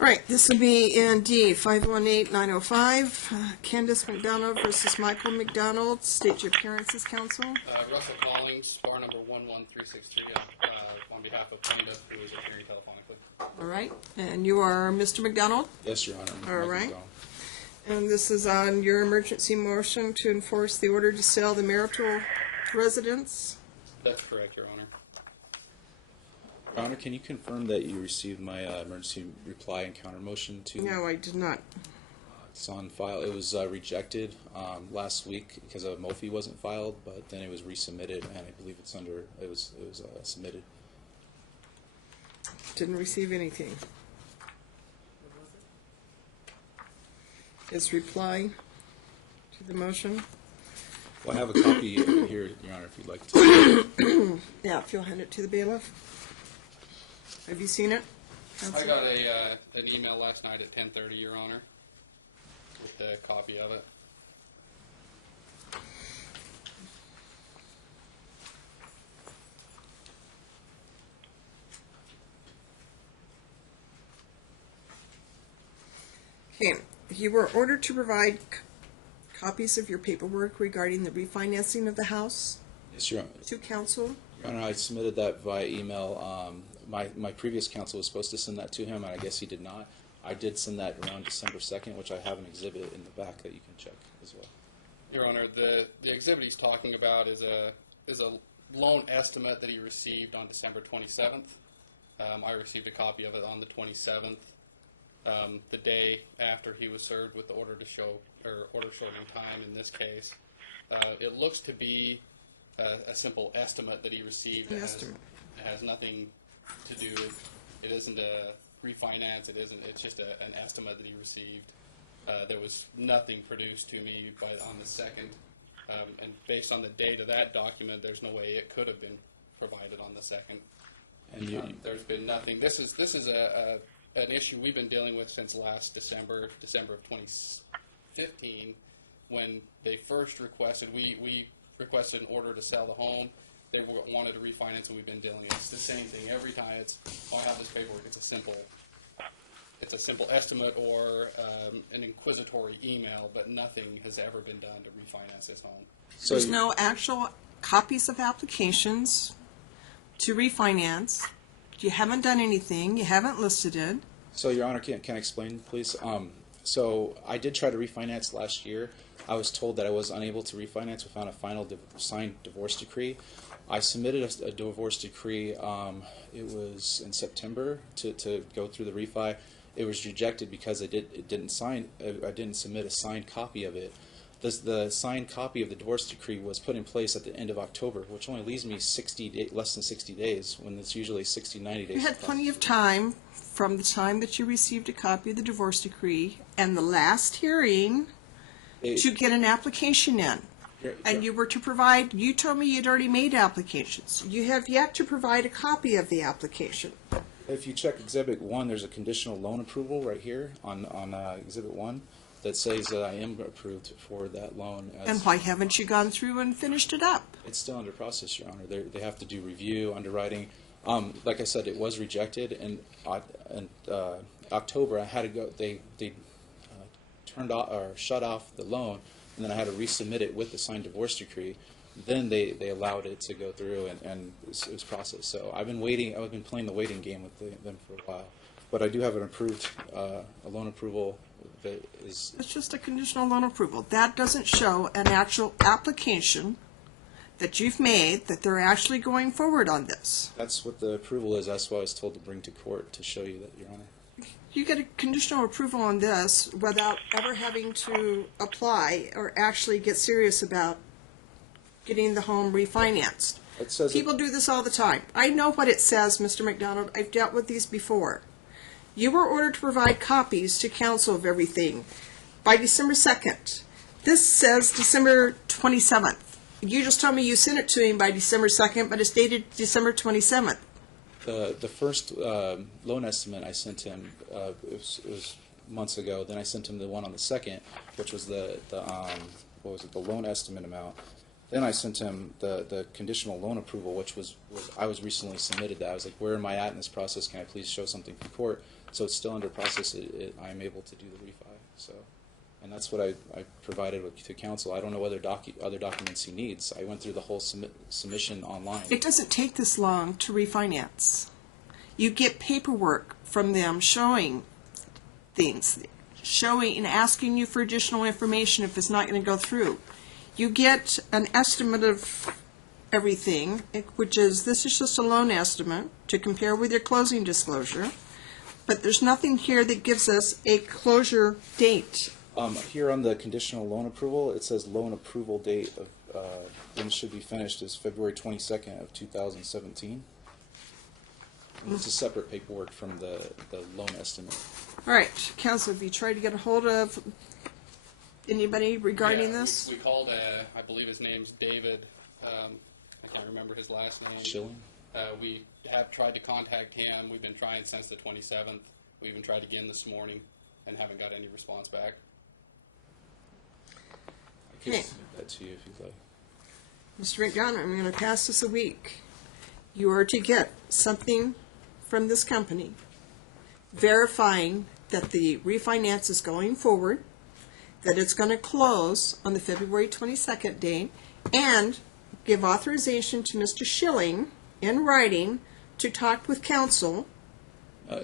All right, this will be in D, 518905, Candace McDonald versus Michael McDonald. State your appearances, counsel. Russell Collins, bar number 11363, on behalf of Candace, who is appearing telephonically. All right, and you are Mr. McDonald? Yes, Your Honor. All right. And this is on your emergency motion to enforce the order to sell the marital residence? That's correct, Your Honor. Your Honor, can you confirm that you received my emergency reply and counter motion to? No, I did not. It's on file. It was rejected last week because a MOFI wasn't filed, but then it was resubmitted, and I believe it's under. It was submitted. Didn't receive anything. His reply to the motion? Well, I have a copy here, Your Honor, if you'd like to. Yeah, if you'll hand it to the bailiff. Have you seen it? I got an email last night at 10:30, Your Honor, with a copy of it. Okay, you were ordered to provide copies of your paperwork regarding the refinancing of the house Yes, Your Honor. to counsel. Your Honor, I submitted that via email. My previous counsel was supposed to send that to him, and I guess he did not. I did send that around December 2nd, which I have an exhibit in the back that you can check as well. Your Honor, the exhibit he's talking about is a loan estimate that he received on December 27th. I received a copy of it on the 27th, the day after he was served with the order to show, or order showing time in this case. It looks to be a simple estimate that he received. It has nothing to do with, it isn't a refinance, it's just an estimate that he received. There was nothing produced to me on the 2nd, and based on the date of that document, there's no way it could have been provided on the 2nd. And there's been nothing. This is an issue we've been dealing with since last December of 2015, when they first requested, we requested an order to sell the home. They wanted to refinance, and we've been dealing with it. It's the same thing every time. I have this paperwork. It's a simple estimate or an inquisitory email, but nothing has ever been done to refinance this home. So there's no actual copies of applications to refinance. You haven't done anything. You haven't listed it. So, Your Honor, can I explain, please? So I did try to refinance last year. I was told that I was unable to refinance without a final signed divorce decree. I submitted a divorce decree. It was in September to go through the refi. It was rejected because I didn't submit a signed copy of it. The signed copy of the divorce decree was put in place at the end of October, which only leaves me less than 60 days, when it's usually 60, 90 days. You had plenty of time from the time that you received a copy of the divorce decree and the last hearing to get an application in. And you were to provide, you told me you'd already made applications. You have yet to provide a copy of the application. If you check Exhibit 1, there's a conditional loan approval right here on Exhibit 1 that says that I am approved for that loan. And why haven't you gone through and finished it up? It's still under process, Your Honor. They have to do review, underwriting. Like I said, it was rejected, and in October I had to go. They turned off or shut off the loan, and then I had to resubmit it with the signed divorce decree. Then they allowed it to go through, and it was processed. So I've been waiting. I've been playing the waiting game with them for a while. But I do have an approved a loan approval that is. It's just a conditional loan approval. That doesn't show an actual application that you've made, that they're actually going forward on this. That's what the approval is. That's what I was told to bring to court to show you that, Your Honor. You get a conditional approval on this without ever having to apply or actually get serious about getting the home refinanced. It says People do this all the time. I know what it says, Mr. McDonald. I've dealt with these before. You were ordered to provide copies to counsel of everything by December 2nd. This says December 27th. You just told me you sent it to him by December 2nd, but it's dated December 27th. The first loan estimate I sent him, it was months ago. Then I sent him the one on the 2nd, which was the loan estimate amount. Then I sent him the conditional loan approval, which was I was recently submitted that. I was like, where am I at in this process? Can I please show something from court? So it's still under process. I'm able to do the refi. So, and that's what I provided to counsel. I don't know what other documents he needs. I went through the whole submission online. It doesn't take this long to refinance. You get paperwork from them showing things, showing and asking you for additional information if it's not going to go through. You get an estimate of everything, which is, this is just a loan estimate to compare with your closing disclosure, but there's nothing here that gives us a closure date. Here on the conditional loan approval, it says loan approval date of when it should be finished is February 22nd of 2017. And it's a separate paperwork from the loan estimate. All right, counsel, have you tried to get a hold of anybody regarding this? We called, I believe his name's David. I can't remember his last name. Schilling? We have tried to contact him. We've been trying since the 27th. We even tried again this morning and haven't got any response back. I can submit that to you if you'd like. Mr. McDonough, I'm going to pass this a week. You are to get something from this company verifying that the refinance is going forward, that it's going to close on the February 22nd date, and give authorization to Mr. Schilling in writing to talk with counsel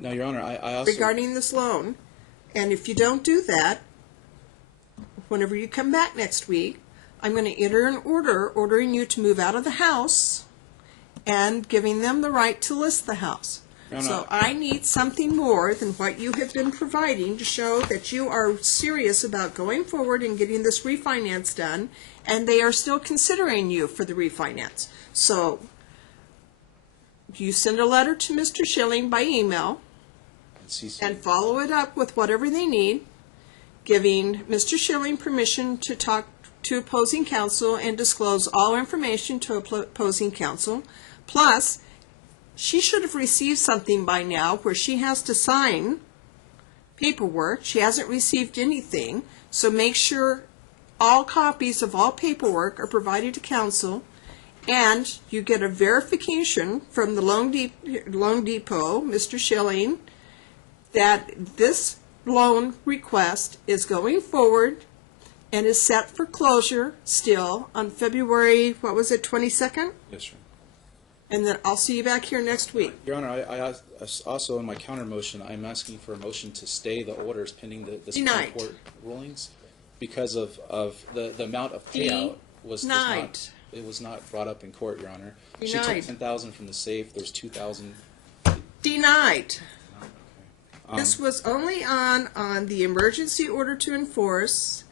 No, Your Honor, I also... regarding this loan. And if you don't do that, whenever you come back next week, I'm going to enter an order ordering you to move out of the house and giving them the right to list the house. No, So I need something more than what you have been providing to show that you are serious about going forward and getting this refinance done, and they are still considering you for the refinance. So you send a letter to Mr. Schilling by email and follow it up with whatever they need, giving Mr. Schilling permission to talk to opposing counsel and disclose all information to opposing counsel. Plus, she should have received something by now where she has to sign paperwork. She hasn't received anything, so make sure all copies of all paperwork are provided to counsel, and you get a verification from the Loan Depot, Mr. Schilling, that this loan request is going forward and is set for closure still on February, 22nd? Yes, sir. And then I'll see you back here next week. Your Honor, I also, in my counter motion, I'm asking for a motion to stay the orders pending the Supreme Denied. Court rulings because of the amount of payout was Denied. not, it was not brought up in court, Your Honor. She Denied. took $10,000 from the safe. There's $2,000. Denied. Okay. This was only on the emergency order to enforce,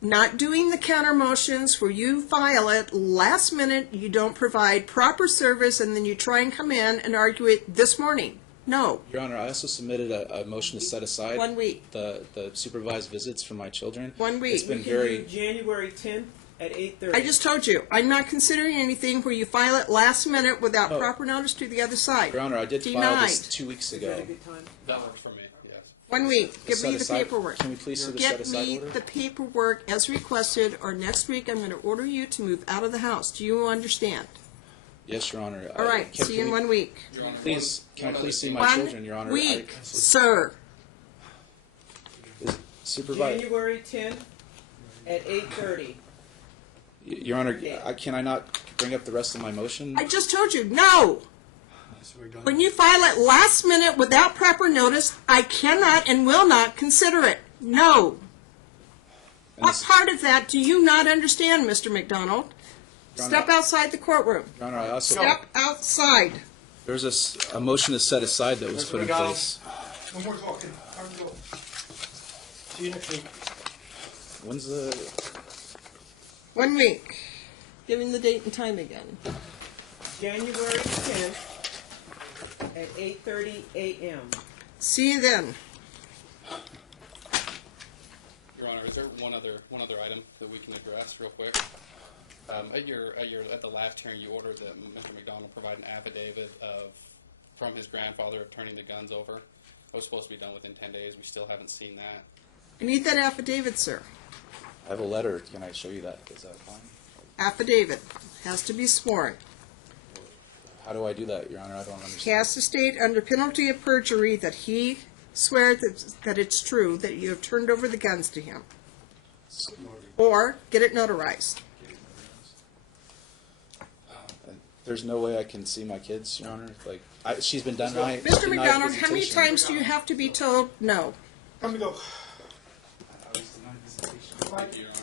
not doing the counter motions where you file it last minute, you don't provide proper service, and then you try and come in and argue it this morning. No. Your Honor, I also submitted a motion to set aside 1 week. the supervised visits for my children. 1 week. It's been We can very... do January 10th at 8:30. I just told you, I'm not considering anything where you file it last minute without Oh. proper notice to the other side. Your Honor, I did file Denied. this 2 weeks Is that ago. a good time? That works for me, yes. 1 week. Give Set me the aside- paperwork. Can we please see the Get set-aside me order? the paperwork as requested, or next week I'm going to order you to move out of the house. Do you understand? Yes, Your Honor. All right, see you in 1 week. Your Honor, Please, can I one please see other my thing. children, Your Honor? 1 week, sir. Supervise. January 10th at 8:30. Your Honor, can I not bring up the rest of my motion? I just told you, no. When you file it last minute without proper notice, I cannot and will not consider it. No. And What this- part of that do you not understand, Mr. McDonald? Your Step Honor- see courtroom. Your Honor, I also... Step outside. There's a motion to set aside that was put in place. No more talking. Time to go. See you next week. When's the... 1 week. Give him the date and time again. January 10th at 8:30 a.m. See you then. Your Honor, is there one other item that we can address real quick? At the last hearing, you ordered that Mr. McDonald provide an affidavit from his grandfather of turning the guns over. It was supposed to be done within 10 days. We still haven't seen that. I need that affidavit, sir. I have a letter. Can I show you that? Is that fine? affidavit. Has to be sworn. How do I do that, Your Honor? I don't understand. He has to state under penalty of perjury that he swears that it's true, that you have turned over the guns to him. Or get it notarized. There's no way I can see my kids, Your Honor. Like, she's been denied. Mr. denied McDonald, how many visitation. times do you have to be told no? Time to go. Thank you, Your Honor.